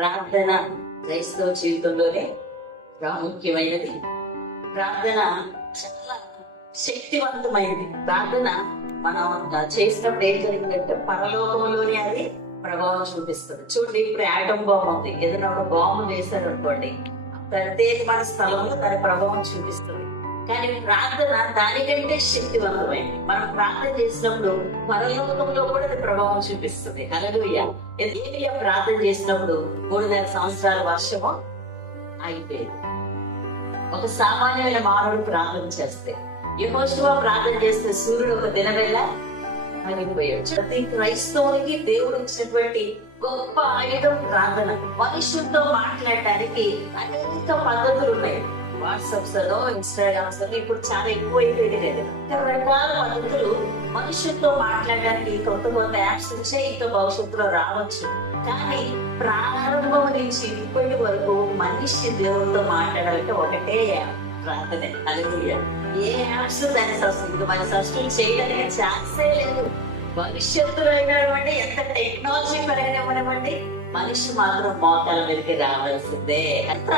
ప్రార్థన క్రైస్తవ జీవితంలోనే ప్రాముఖ్యమైనది. ప్రార్థన చాలా శక్తివంతమైనది. ప్రార్థన మనం చేసినప్పుడు ఏం జరిగిందంటే పరలోకంలోనే అది ప్రభావం చూపిస్తుంది. చూడండి, ఇప్పుడు ఆటం బాంబు ఉంది, ఏదైనా ఒక బాంబు వేశారు అనుకోండి, ప్రత్యేకమైన స్థలంలో దాని ప్రభావం చూపిస్తుంది. కానీ ప్రార్థన దానికంటే శక్తివంతమైంది. మనం ప్రార్థన చేసినప్పుడు పరలోకంలో కూడా అది ప్రభావం చూపిస్తుంది. హల్లెలూయా. ఏలియా ప్రార్థన చేసినప్పుడు 3,5 సంవత్సరాల వర్షము అయిపోయింది. ఒక సామాన్యమైన మానవుడు ప్రార్థన చేస్తే, యెహోషువ ప్రార్థన చేస్తే సూర్యుడు ఒక దినవేళ ఆగిపోయాడు. ప్రతి క్రైస్తవునికి దేవుడు ఇచ్చినటువంటి గొప్ప ఆయుధం ప్రార్థన. మనుషులతో మాట్లాడటానికి అనేక పద్ధతులు ఉన్నాయి. వాట్సాప్స్ లో, ఇన్స్టాగ్రామ్స్ లో ఇప్పుడు చాలా ఎక్కువ అయిపోయింది కదా. రకరకాల పద్ధతులు మనుషులతో మాట్లాడడానికి కొత్త కొత్త యాప్స్ వచ్చాయి. ఇంకా భవిష్యత్తులో రావచ్చు. కానీ ప్రారంభం నుంచి ఇప్పటి వరకు మనిషి దేవుడితో మాట్లాడాలంటే ఒకటే యాప్, ప్రార్థనే. హల్లెలూయా. ఏ యాప్స్ దాన్ని మన సబ్స్క్రైబ్ చేయడానికి ఛాన్సే లేదు. భవిష్యత్తులో అయినటువంటి ఎంత టెక్నాలజీ పరంగా మనిషి మాత్రం మోకాల మీదకి రావాల్సిందే. అంత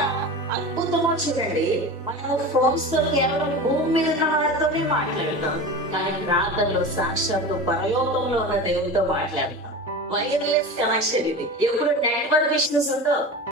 అద్భుతమో చూడండి, మనం ఫోన్స్ తో కేవలం భూమి మీద ఉన్న వారితోనే మాట్లాడతాం, కానీ ప్రార్థనలో సాక్షాత్తు పరలోకంలో ఉన్న దేవుడితో మాట్లాడతాం. వైర్లెస్ కనెక్షన్ ఇది. ఎప్పుడు నెట్వర్క్ ఇష్యూస్ ఉందో